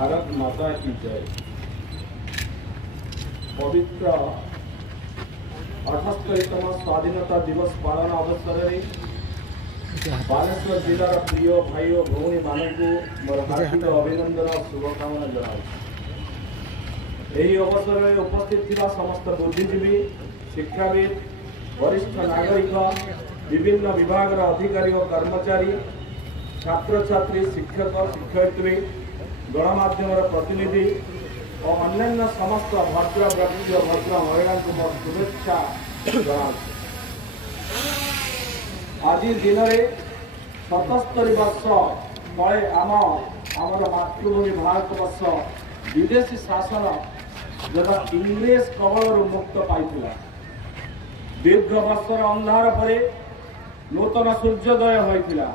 भारत माता की जय। पवित्र 78तम स्वाधीनता दिवस पालन अवसर में बालेश्वर जिलार प्रिय भाई और भौणी मानक मोर हार्दिक अभिनंदन और शुभकामना जनाऊँ। यही अवसर में उपस्थित थिबा समस्त बुद्धिजीवी, शिक्षाविद, वरिष्ठ नागरिक, विभिन्न विभाग अधिकारी और कर्मचारी, छात्र छात्री, शिक्षक शिक्षयित्री, गणमाध्यम प्रतिनिधि और अन्य समस्त भद्र व्यक्ति और भद्र महिला को शुभेच्छा जनाऊँ। आज दिन में 77 वर्ष तले आमर मातृभूमि भारतवर्ष विदेशी शासन जब इंग्रेज कबल मुक्त पाई दीर्घ वर्षर अंधार पर नूतन सूर्योदय होता।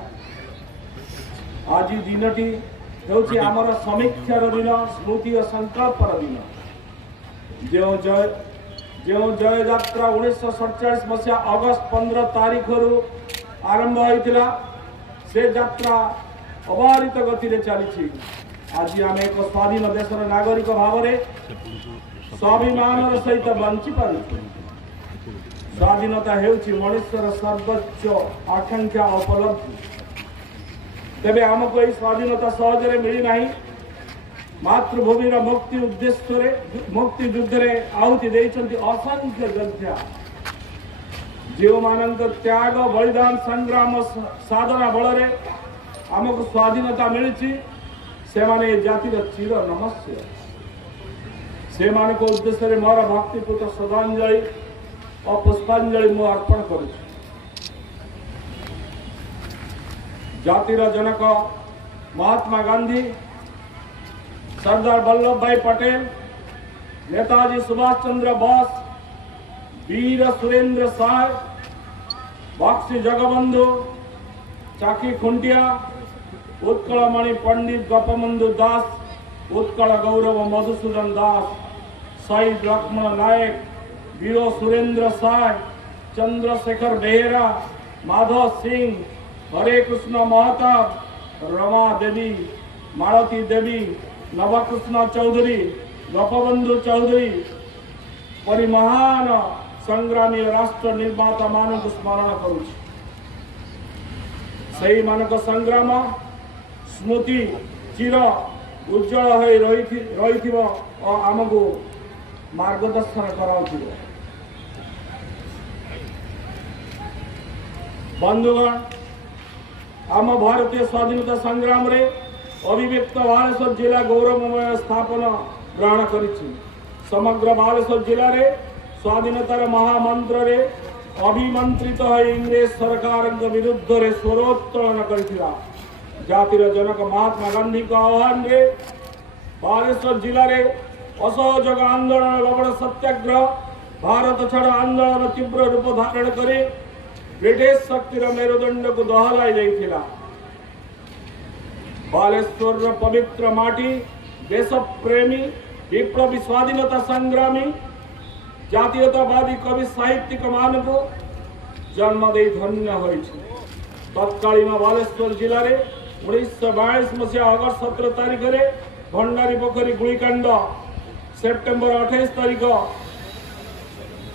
आज दिनटी होची आमर समीक्षार दिन, स्मृति और संकल्पर दिन। जो जय यात्रा 1947 मसीहा अगस्त 15 तारीख आरंभ होता से यात्रा अबारित गति रे चली। आज आम एक स्वाधीन देशर नागरिक भाव में स्वाभिमान सहित बंची पार। स्वाधीनता हेउछि मनुष्यर सर्वोच्च आकांक्षा उपलब्धि। तेबे आमको यही स्वाधीनता सहजरे मिली नहीं। मातृभूमि मुक्ति उद्देश्य मुक्ति युद्ध में आहुति देइछन्ति असंख्य योद्धा। जो मानक त्याग बलिदान संग्राम साधना बल आमको स्वाधीनता मिली से माने जातिर चिर नमस्य। से मानक उद्देश्य मोर भक्तिपूत श्रद्धांजलि और पुष्पांजलि मु अर्पण करुँ। जातिर जनक महात्मा गांधी, सरदार वल्लभ भाई पटेल, नेताजी सुभाष चंद्र बोस, वीर सुरेंद्र साय, बक्सी जगबंधु, चाकी खुंटिया, उत्कलमणि पंडित गोपबंधु दास, उत्कल गौरव मधुसूदन दास, शहीद लक्ष्मण नायक, वीर सुरेंद्र साय, चंद्रशेखर बेहेरा, माधव सिंह, हरे कृष्ण महताब, रमा देवी, मालती देवी, नवकृष्ण चौधरी, गोपबंधु चौधरी परि महान संग्रामी राष्ट्र निर्माता मानक स्मरण करुछि। सही मानक संग्राम स्मृति चिर उज्जवल होई रहिथिबो और आमको मार्गदर्शन कराउथिबो। बंधुगण, आम भारतीय स्वाधीनता संग्राम रे अभिव्यक्त बालेश्वर जिला गौरवमय स्थापन ग्रहण करिछि। समग्र बालेश्वर जिले में स्वाधीनतार महामंत्र रे अभिमंत्रित हो इंग्रेज सरकार विरुद्ध रे स्वरोत्तोलन करथिला। जातिर जनक महात्मा गांधी का आह्वान रे बालेश्वर जिले में असहयोग आंदोलन, लवण सत्याग्रह, भारत छाड़ आंदोलन तीव्र रूप धारण करे ब्रिटिश शक्तिर मेरुदंड को दहलाई देइथिला। बालेश्वर पवित्र माटी देश प्रेमी, विप्लवी, स्वाधीनता संग्रामी, जातीयतावादी कवि साहित्यिक मान को जन्म दे धन्य होइछि। तत्कालीन बालेश्वर जिले में 1922 मसीहा अगस्त 17 तारीख में भंडारी पोखरी गुलिकांड, सेप्टेम्बर 28 तारीख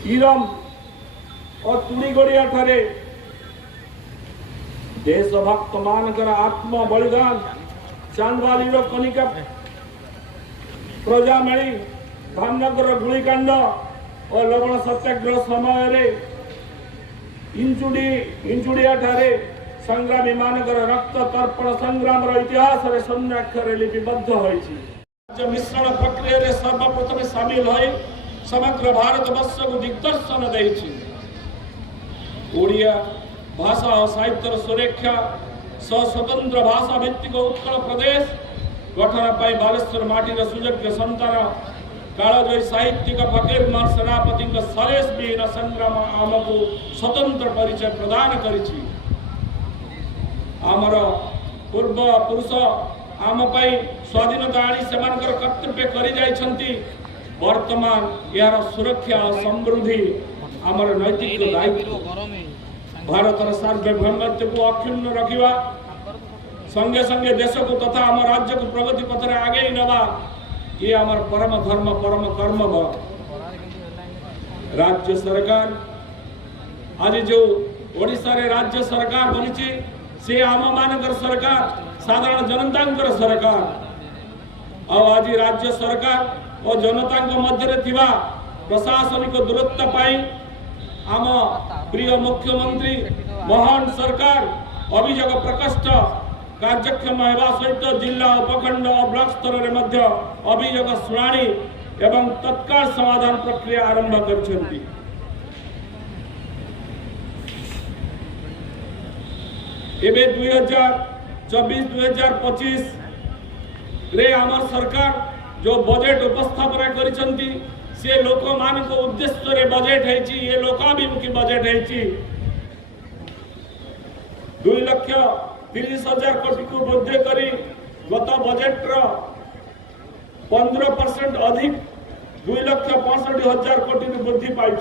इरम और तुड़ीगड़िया ठारे देशभक्त मानकर आत्म बलिदान, चांदवाली कनिका प्रजामेली, धामनगर गुलिकांड और लवण सत्याग्रह समय इंचुड़िया ठारे संग्रामी मानकर रक्त तर्पण संग्राम इतिहास रे शून्याक्षर लिपिबद्ध होइछि। मिश्रण प्रक्रिया सर्वप्रथम सामिल हो समग्र भारत वर्ष को दिग्दर्शन देइछि। ओडिया भाषा और साहित्यर सुरक्षा स्वतंत्र भाषा भित्तिक उत्कल प्रदेश गठन पाई बालेश्वर माटीर सुयोग्य संतान कालजयी साहित्यिक फकीरमोहन सेनापति सरेश विहीन संग्राम आमको स्वतंत्र परिचय प्रदान करिछि। आमर पूर्व पुरुष आम पाई स्वाधीनता आनी सेमानकर कर्तव्य करि जाइछन्ति। वर्तमान यार सुरक्षा और समृद्धि आमर नैतिक दायित्व। भारत सार्वभौमत्व को अक्षुण्ण रखा, संगे संगे देश को तथा आम राज्य को प्रगति पथरे आगे नवा ये आम परम धर्म परम कर्म। राज्य सरकार आज जो ओडिशा रे राज्य सरकार बनी से आम मानकर सरकार साधारण जनता सरकार आज राज्य सरकार और जनता मध्य प्रशासनिक दूरत्व पाई आम प्रिय मुख्यमंत्री मोहन सरकार अभियोग प्रकोष्ठ कार्यक्षम होगा सहित जिला उपखंड और ब्लॉक स्तर में अभियोग शुणाणी एवं तत्काल समाधान प्रक्रिया आरंभ कर। एबे 2024-2025 रे आमर सरकार जो बजेट उपस्थापना करिसंती से लोक मान को उद्देश्य रे बजेट है ये लोकाभिमुखी बजेट है 2,30,000 कोटी को वृद्धि करी गत बजेट रो 15% अधिक 2,65,000 कोटी वृद्धि पाई।